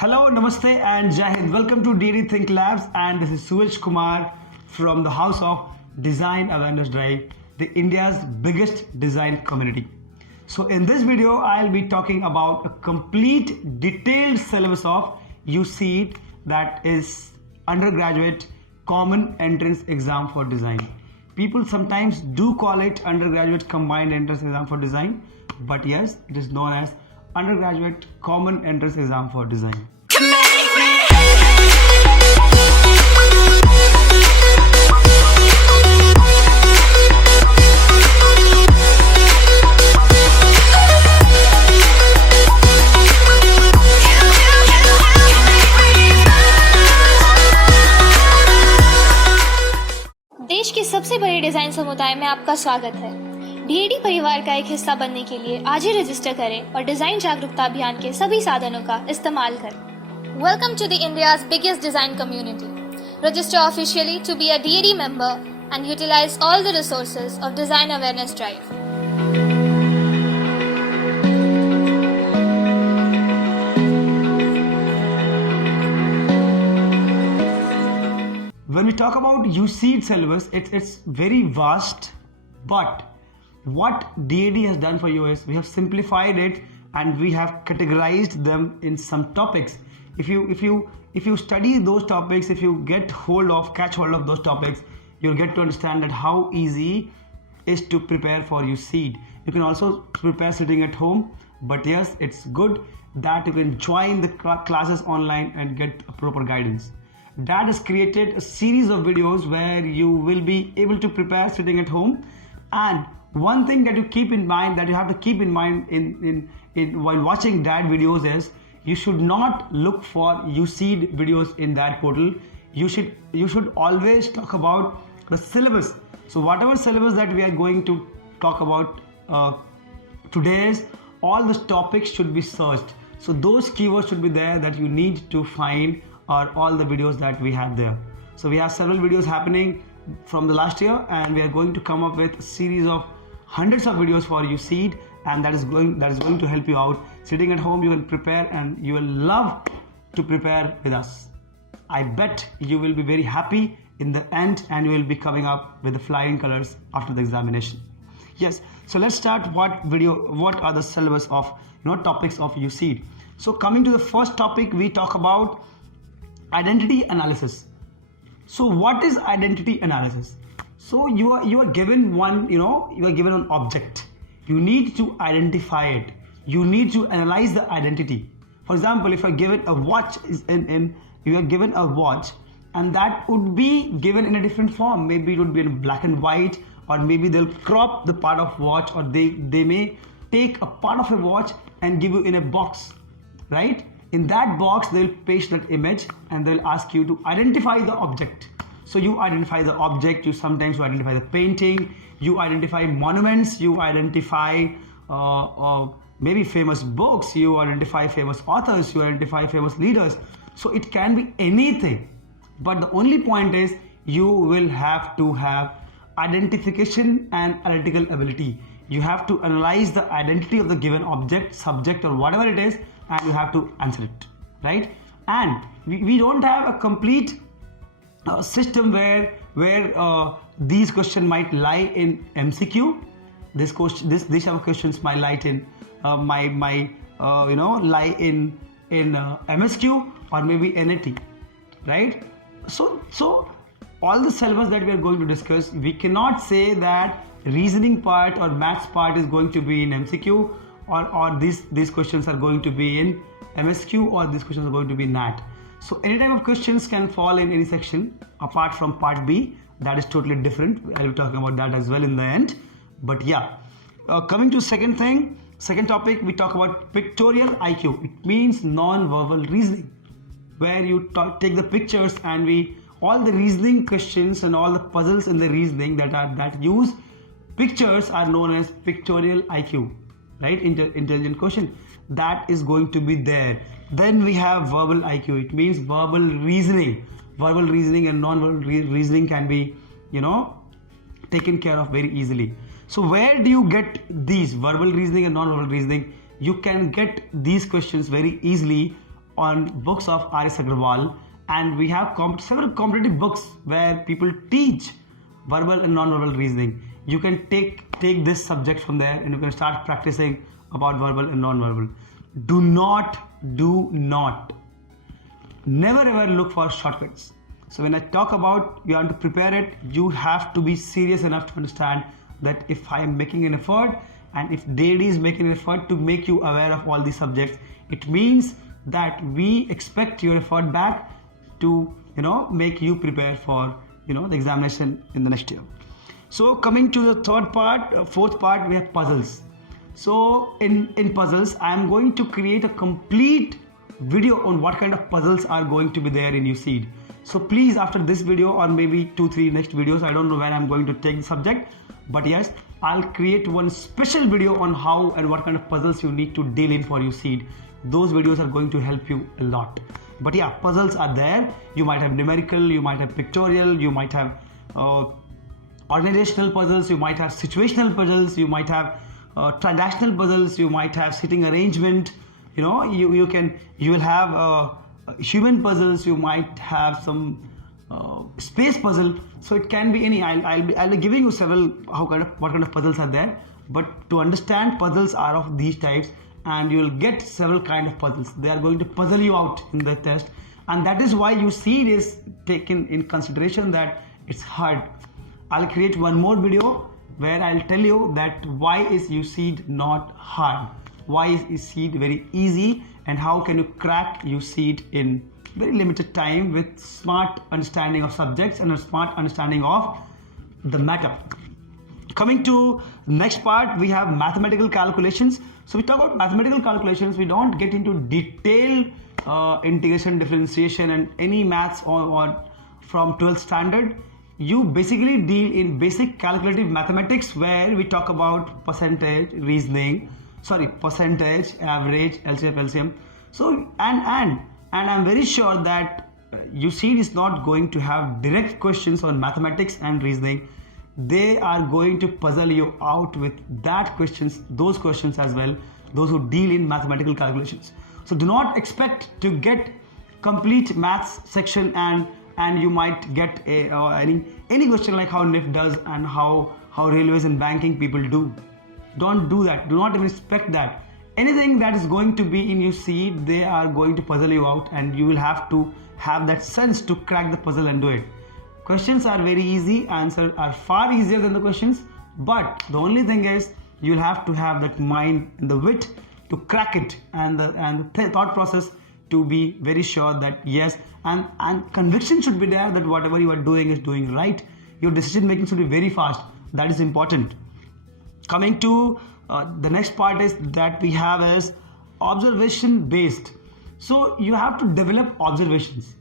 Hello, Namaste and Jai Hind. Welcome to DD Think Labs and this is Suraj Kumar from the House of Design Awareness Drive, the India's biggest design community. So in this video, I'll be talking about a complete detailed syllabus of UCEED, that is Undergraduate Common Entrance Exam for Design. People sometimes do call it Undergraduate Combined Entrance Exam for Design, but yes, it is known as Undergraduate Common Entrance Exam for Design. देश के सबसे बड़े design समुदाय में आपका स्वागत है। DAD परिवार का एक हिस्सा बनने के लिए आज ही रजिस्टर करें और डिजाइन जागरूकता अभियान के सभी साधनों का इस्तेमाल करें। Welcome to the India's biggest design community. Register officially to be a DAD member and utilize all the resources of design awareness drive. When we talk about UCEED syllabus, it's very vast, but what DAD has done for you is we have simplified it and we have categorized them in some topics. If you study those topics, if you catch hold of those topics, you'll get to understand that how easy is to prepare for UCEED. You can also prepare sitting at home, but yes, it's good that you can join the classes online and get a proper guidance. Dad has created a series of videos where you will be able to prepare sitting at home. And one thing that you have to keep in mind while watching Dad videos is you should not look for UCEED videos in that portal. You should always talk about the syllabus. So whatever syllabus that we are going to talk about today, all the topics should be searched. So those keywords should be there that you need to find, or all the videos that we have there. So we have several videos happening from the last year, and we are going to come up with a series of hundreds of videos for UCEED, and that is going to help you out. Sitting at home, you can prepare and you will love to prepare with us. I bet you will be very happy in the end and you will be coming up with the flying colors after the examination. Yes, so let's start what are the syllabus of topics of UCEED. So coming to the first topic, we talk about identity analysis. So what is identity analysis? So you are given an object. You need to identify it. You need to analyze the identity. For example, if you are given a watch, you are given a watch, and that would be given in a different form. Maybe it would be in black and white, or maybe they'll crop the part of watch, or they may take a part of a watch and give you in a box, right? In that box, they will paste that image and they will ask you to identify the object. So you identify the object, you identify the painting, you identify monuments, you identify maybe famous books, you identify famous authors, you identify famous leaders. So it can be anything. But the only point is you will have to have identification and analytical ability. You have to analyze the identity of the given object, subject, or whatever it is, and you have to answer it, right? And we don't have a complete system where these questions might lie in MCQ. These type of questions might lie in lie in MSQ or maybe NAT, right? So all the syllabus that we are going to discuss, we cannot say that reasoning part or maths part is going to be in MCQ, or these questions are going to be in MSQ, or these questions are going to be in NAT. So any type of questions can fall in any section apart from part B. That is totally different. I'll be talking about that as well in the end. But yeah, coming to second topic, we talk about pictorial IQ. It means non-verbal reasoning, where you take the pictures and all the reasoning questions and all the puzzles in the reasoning that use pictures are known as pictorial IQ. Right, intelligent quotient, that is going to be there. Then we have verbal IQ. It means verbal reasoning. Verbal reasoning and non-verbal reasoning can be taken care of very easily. So where do you get these verbal reasoning and non-verbal reasoning? You can get these questions very easily on books of R.S. Agrawal, and we have several competitive books where people teach verbal and non-verbal reasoning. You can take this subject from there and you can start practicing about verbal and non-verbal. Do not, never ever look for shortcuts. So when I talk about you have to prepare it, you have to be serious enough to understand that if I am making an effort and if DAD is making an effort to make you aware of all these subjects, it means that we expect your effort back to make you prepare for the examination in the next year. So coming to the fourth part, we have puzzles. So in puzzles, I am going to create a complete video on what kind of puzzles are going to be there in USEED. So please, after this video or maybe 2-3 next videos, I don't know when I'm going to take the subject, but yes, I'll create one special video on how and what kind of puzzles you need to deal in for USEED. Those videos are going to help you a lot. But yeah, puzzles are there. You might have numerical, you might have pictorial, you might have organizational puzzles, you might have situational puzzles, you might have transactional puzzles, you might have sitting arrangement. You will have human puzzles, you might have some space puzzle. So it can be any. I'll be giving you several what kind of puzzles are there. But to understand, puzzles are of these types, and you will get several kind of puzzles. They are going to puzzle you out in the test, and that is why USEED is taken in consideration that it's hard. I'll create one more video where I'll tell you that why is USEED not hard, why is USEED very easy, and how can you crack USEED in very limited time with smart understanding of subjects and a smart understanding of the matter. Coming to next part, we have mathematical calculations. So we talk about mathematical calculations. We don't get into detailed integration, differentiation, and any maths or from 12th standard. You basically deal in basic calculative mathematics where we talk about percentage, average, LCM. So and I'm very sure that USEED is not going to have direct questions on mathematics and reasoning. They are going to puzzle you out with those questions as well, those who deal in mathematical calculations. So do not expect to get complete maths section and you might get any question like how NIFT does and how railways and banking people do. Don't do that. Do not even expect that. Anything that is going to be in USEED, they are going to puzzle you out, and you will have to have that sense to crack the puzzle and do it. Questions are very easy, answers are far easier than the questions, but the only thing is you'll have to have that mind and the wit to crack it, and the thought process to be very sure that yes, and conviction should be there that whatever you are doing is doing right. Your decision making should be very fast. That is important. Coming to the next part is that we have is observation based. So you have to develop observations,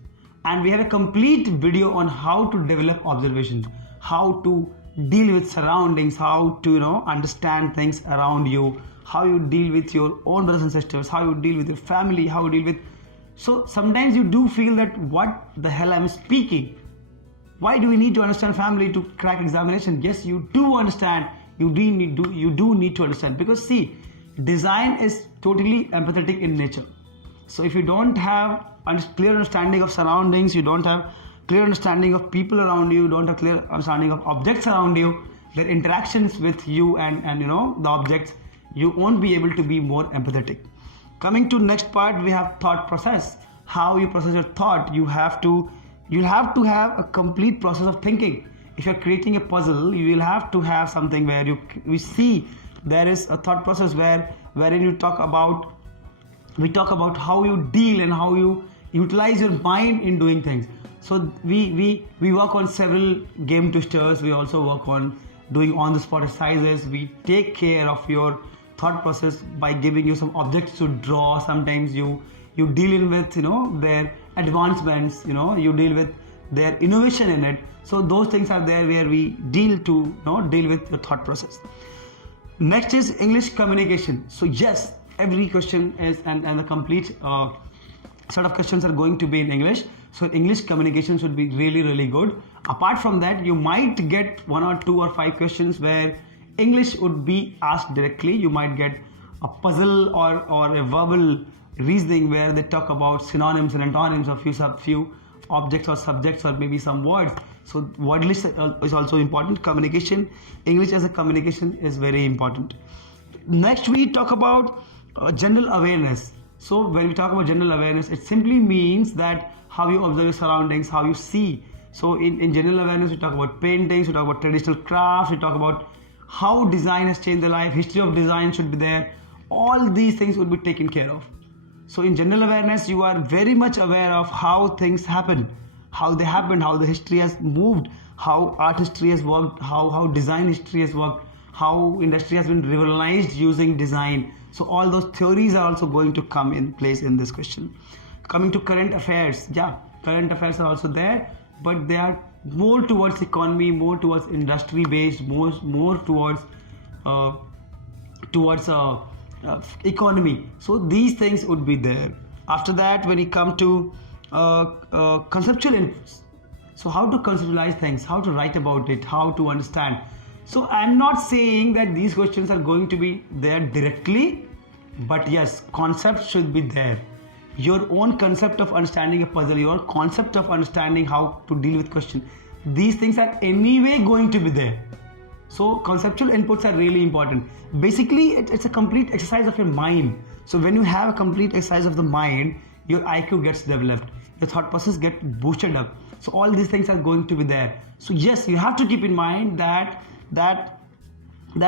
and we have a complete video on how to develop observations, how to deal with surroundings, how to understand things around you, how you deal with your own brothers and sisters, how you deal with your family, how you deal with. So sometimes you do feel that what the hell I'm speaking. Why do we need to understand family to crack examination? Yes, you do understand. You do need to understand, because see, design is totally empathetic in nature. So if you don't have clear understanding of surroundings, you don't have clear understanding of people around you, don't have clear understanding of objects around you, their interactions with you and the objects, you won't be able to be more empathetic. Coming to next part, we have thought process. How you process your thought. You'll have to have a complete process of thinking. If you're creating a puzzle, you will have to have something where we see there is a thought process wherein we talk about how you deal and how you utilize your mind in doing things. So we work on several game twisters. We also work on doing on the spot exercises. We take care of your thought process by giving you some objects to draw. Sometimes you deal in with their advancements, you deal with their innovation in it. So those things are there where we deal with the thought process. Next is English communication. So yes, every question is and the complete set of questions are going to be in English. So English communication should be really, really good. Apart from that, you might get 1 or 2 or 5 questions where English would be asked directly. You might get a puzzle or a verbal reasoning where they talk about synonyms and antonyms of few objects or subjects or maybe some words. So word list is also important. Communication, English as a communication is very important. Next we talk about general awareness. So when we talk about general awareness, it simply means that how you observe your surroundings, how you see. So in general awareness, we talk about paintings, we talk about traditional crafts, we talk about how design has changed the life, history of design should be there. All these things will be taken care of. So in general awareness, you are very much aware of how things happen, how they happened, how the history has moved, how art history has worked, how design history has worked, how industry has been revolutionized using design. So all those theories are also going to come in place in this question. Coming to current affairs, yeah, current affairs are also there, but they are more towards economy, more towards industry based, more towards economy. So these things would be there. After that, when you come to conceptual inputs, so how to conceptualize things, how to write about it, how to understand. So I'm not saying that these questions are going to be there directly, but yes, concept should be there. Your own concept of understanding a puzzle, your concept of understanding how to deal with question, these things are anyway going to be there. So conceptual inputs are really important. Basically, it's a complete exercise of your mind. So when you have a complete exercise of the mind, your IQ gets developed, your thought process gets boosted up. So all these things are going to be there. So yes, you have to keep in mind that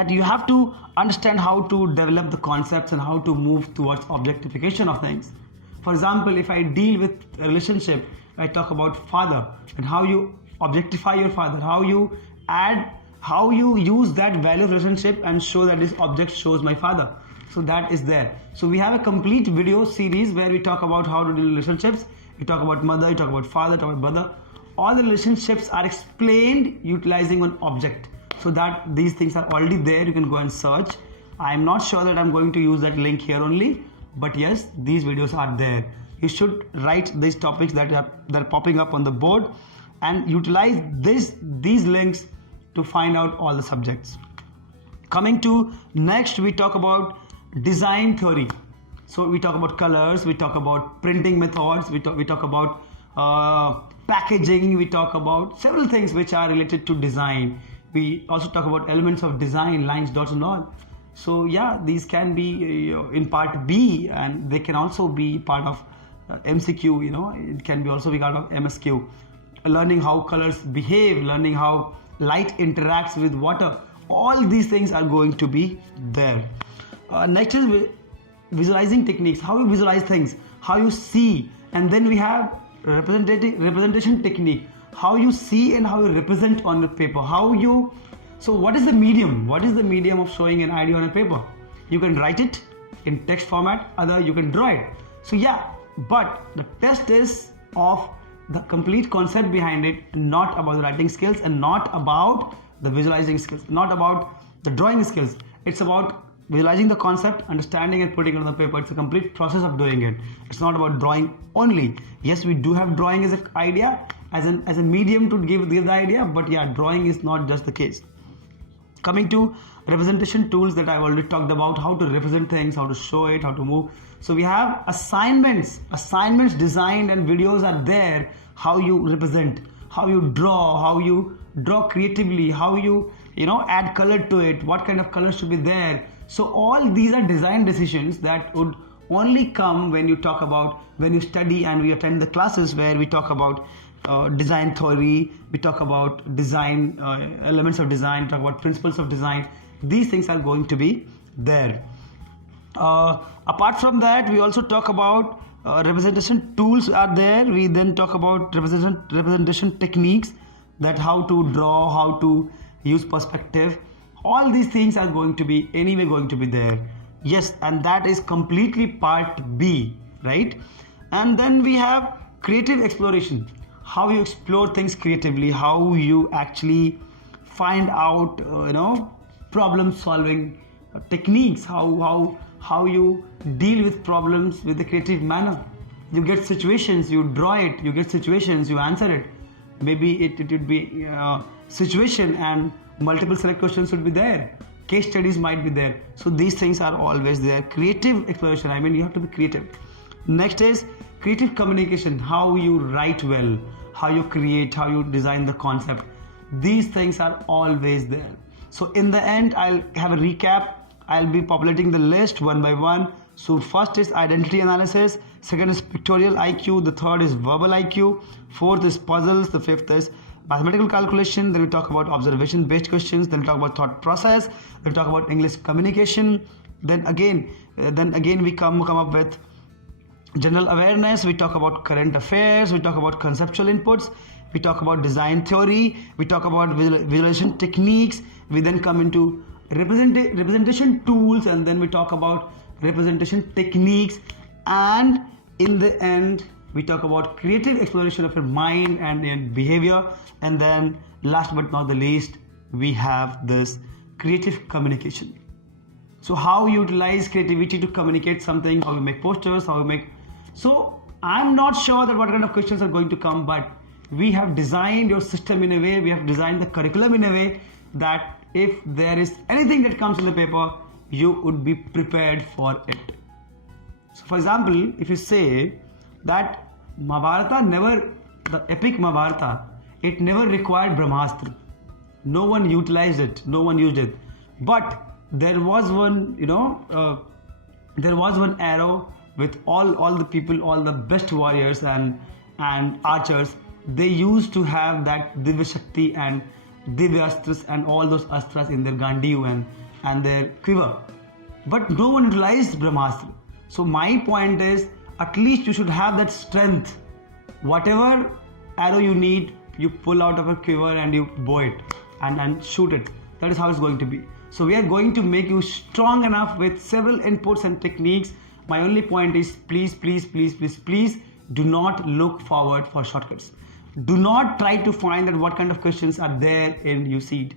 you have to understand how to develop the concepts and how to move towards objectification of things. For example, if I deal with a relationship, I talk about father and how you objectify your father, how you use that value of relationship and show that this object shows my father. So that is there. So we have a complete video series where we talk about how to deal with relationships. We talk about mother, we talk about father, talk about brother. All the relationships are explained utilizing an object. So that these things are already there. You can go and search. I am not sure that I'm going to use that link here only, but yes, these videos are there. You should write these topics that are popping up on the board and utilize these links to find out all the subjects. Coming to next, we talk about design theory. So we talk about colors, we talk about printing methods, we talk about packaging, we talk about several things which are related to design. We also talk about elements of design, lines, dots and all. So yeah, these can be in part B, and they can also be part of MCQ, it can be also be part of MSQ. Learning how colors behave, learning how light interacts with water, all these things are going to be there. Next is visualizing techniques, how you visualize things, how you see, and then we have representation technique, how you see and how you represent on the paper, so what is the medium? What is the medium of showing an idea on a paper? You can write it in text format, other you can draw it. So yeah, but the test is of the complete concept behind it, not about the writing skills and not about the visualizing skills, not about the drawing skills. It's about visualizing the concept, understanding and putting it on the paper. It's a complete process of doing it. It's not about drawing only. Yes, we do have drawing as an idea, as a medium to give the idea, but yeah, drawing is not just the case. Coming to representation tools that I've already talked about, how to represent things, how to show it, how to move. So we have assignments designed and videos are there, how you represent, how you draw creatively, how you add color to it, what kind of color should be there. So all these are design decisions that would only come when you study and we attend the classes where we talk about design theory, we talk about design, elements of design, talk about principles of design. These things are going to be there. Apart from that, we also talk about representation tools are there. We then talk about representation techniques, that how to draw, how to use perspective. All these things are going to be there. Yes, and that is completely part B, right? And then we have creative exploration, how you explore things creatively, how you actually find out problem solving techniques, how you deal with problems with a creative manner. You get situations, you draw it, you get situations, you answer it. Maybe it would be situation and multiple select questions would be there. Case studies might be there. So these things are always there. Creative exploration, you have to be creative. Next is creative communication, how you write well, how you create, how you design the concept. These things are always there. So in the end, I'll have a recap. I'll be populating the list one by one. So first is identity analysis, second is pictorial IQ, the third is verbal IQ, fourth is puzzles, the fifth is mathematical calculation, then we talk about observation based questions, then we talk about thought process, then we talk about English communication, then again we come up with general awareness, we talk about current affairs, we talk about conceptual inputs, we talk about design theory, we talk about visualization techniques, we then come into representation tools, and then we talk about representation techniques, and in the end we talk about creative exploration of your mind and behavior, and then last but not the least we have this creative communication. So how you utilize creativity to communicate something, how you make posters, how you make. So I'm not sure that what kind of questions are going to come, but we have designed your system in a way, we have designed the curriculum in a way that if there is anything that comes in the paper, you would be prepared for it. So for example, if you say that the epic Mahabharata, it never required Brahmastra. No one utilized it, no one used it. But there was one, there was one arrow with all the people, all the best warriors and archers. They used to have that Divya Shakti and Divya Astras and all those Astras in their Gandiyu and their quiver. But no one utilized Brahmastra. So my point is, at least you should have that strength. Whatever arrow you need, you pull out of a quiver and you bow it and shoot it. That is how it's going to be. So we are going to make you strong enough with several inputs and techniques. My only point is, please do not look forward for shortcuts. Do not try to find that what kind of questions are there in USEED.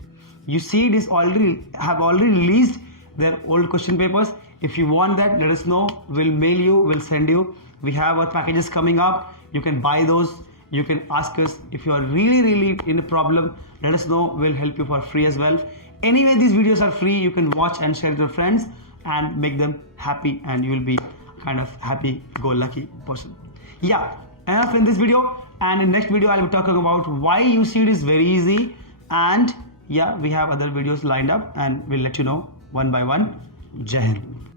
USEED have already released their old question papers. If you want that, let us know. We'll mail you, we'll send you. We have our packages coming up. You can buy those. You can ask us if you are really in a problem. Let us know. We'll help you for free as well. Anyway, these videos are free. You can watch and share with your friends and make them happy, and you will be kind of happy-go-lucky person. Yeah, enough in this video. And in next video, I'll be talking about why USEED is very easy. And yeah, we have other videos lined up, and we'll let you know one by one. Jai Hind.